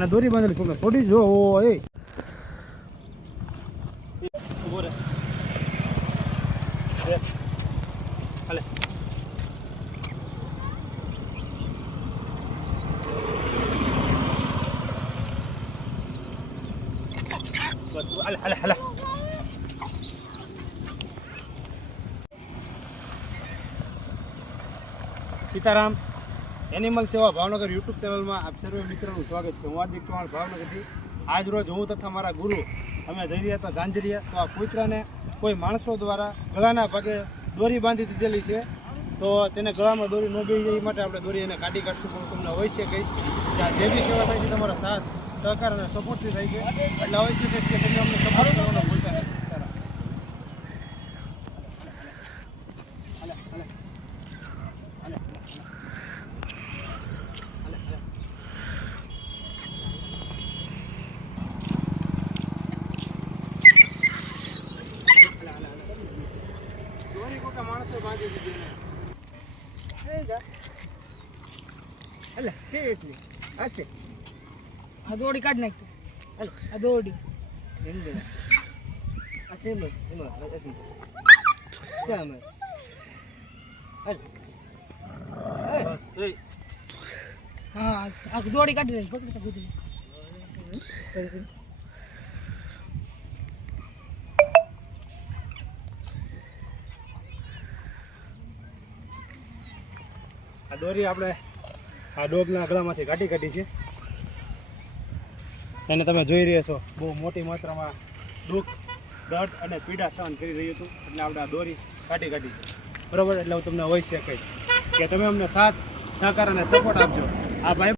અને દોરી બાંધેલી છોકરા થોડી જો એ ઉભો રે હાલે હાલે હાલે હાલે સીતારામ એનિમલ સેવા ભાવનગર યુટ્યુબ ચેનલમાં આપ સર્વે મિત્રોનું સ્વાગત છે. હું હાર્દિક ચૌહાણ ભાવનગરથી. આજ રોજ હું તથા મારા ગુરુ અમે જઈ રહ્યા હતા ઝાંઝરિયા. તો આ કૂતરાને કોઈ માણસો દ્વારા ગળાના ભાગે દોરી બાંધી દીધેલી છે. તો તેને ગળામાં દોરી ન બેસી જાય એ માટે આપણે દોરી એને કાઢી કાઢશું. પણ તમને અવશ્ય કહીશ કે આ જે બી સેવા થાય છે તમારા સાથ સહકાર અને સપોર્ટથી થાય છે. એટલે અવશ્ય કહીશ કે તમે અમને સપોર્ટ કરવાનો ભૂલતા નહીં. માણસો બાંધી દીધી આ દોડી કાઢ નાખતો આ દોડી હા આ દોડી કાઢી નાખ પકડતા ગુજરી આ દોરી આપણે આ ડોગના ગળામાંથી કાઢી છે. અને તમે જોઈ રહ્યા છો બહુ મોટી માત્રામાં દુઃખ દર્દ અને પીડા સહન કરી રહ્યું હતું. એટલે આપણે આ દોરી કાઢી છે બરાબર. એટલે હું તમને અવશ્ય કહીશ કે તમે અમને સાથ સહકાર અને સપોર્ટ આપજો. આ ભાઈ